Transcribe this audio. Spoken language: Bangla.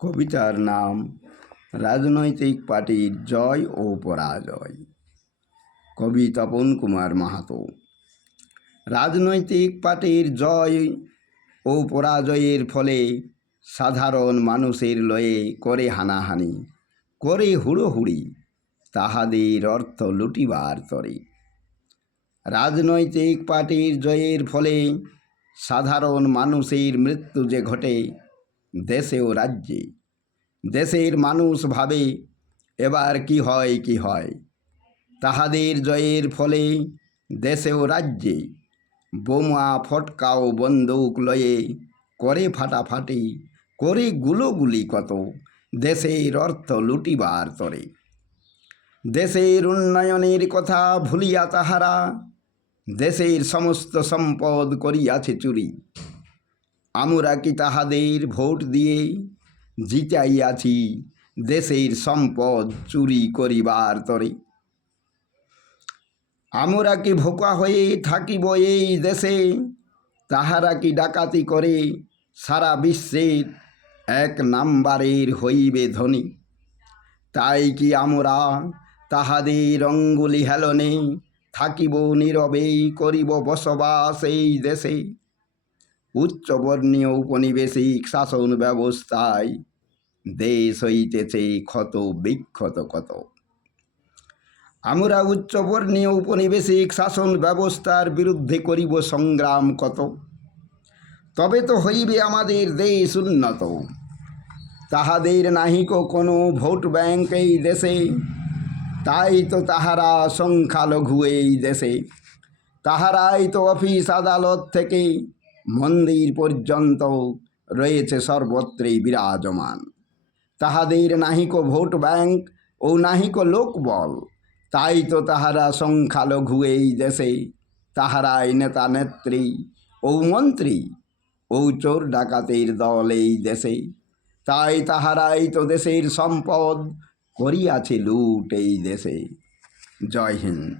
কবিতার নাম রাজনৈতিক পার্টির জয় ও পরাজয়। কবি তপন কুমার মাহাতো। রাজনৈতিক পার্টির জয় ও পরাজয়ের ফলে সাধারণ মানুষের লয়ে করে হানাহানি, করে হুড়োহুড়ি, তাহাদের অর্থ লুটিবার তরে। রাজনৈতিক পার্টির জয়ের ফলে সাধারণ মানুষের মৃত্যু যে ঘটে দেশে ও রাজ্যে, দেশের মানুষ ভাবে এবার কি হয়। তাহাদের জয়ের ফলে দেশে ও রাজ্যে বোমা ফটকা ও বন্দুক লয়ে করে ফাটাফাটি, করে গুলোগুলি কত, দেশের অর্থ লুটিবার তরে। দেশের উন্নয়নের কথা ভুলিয়া তাহারা দেশের সমস্ত সম্পদ করিয়াছে চুরি। আমরা কি তাহাদের ভোট দিয়ে জিতাইয়াছি দেশের সম্পদ চুরি করিবার তরে? আমরা কি ভোকা হয়ে থাকিব এই দেশে, তাহারা কি ডাকাতি করে সারা বিশ্বের এক নাম্বারের হইবে ধনী? তাই কি আমরা তাহাদের অঙ্গুলি হেলনে থাকিব নীরবে, করিব বসবাস এই দেশে? উচ্চবর্ণীয় উপনিবেশিক শাসন ব্যবস্থায় দেশ হইতেছে ক্ষত বিক্ষত কত। আমরা উচ্চবর্ণীয় উপনিবেশিক শাসন ব্যবস্থার বিরুদ্ধে করিব সংগ্রাম কত, তবে তো হইবে আমাদের দেশ উন্নত। তাহাদের নাহিক কোনো ভোট ব্যাংক এই দেশে, তাই তো তাহারা সংখ্যালঘু এই দেশে। তাহারাই তো অফিস আদালত থেকে মন্দির পর্যন্ত রয়েছে সর্বত্রই বিরাজমান। তাহাদের নাহিক ভোট ব্যাংক ও নাহিক লোকবল, তাই তো তাহারা সংখ্যালঘু এই দেশে। তাহারাই নেতা নেত্রী ও মন্ত্রী ও চোর ডাকাতের দল এই দেশে। তাই তাহারাই তো দেশের সম্পদ করিয়াছে লুট এই দেশে। জয় হিন্দ।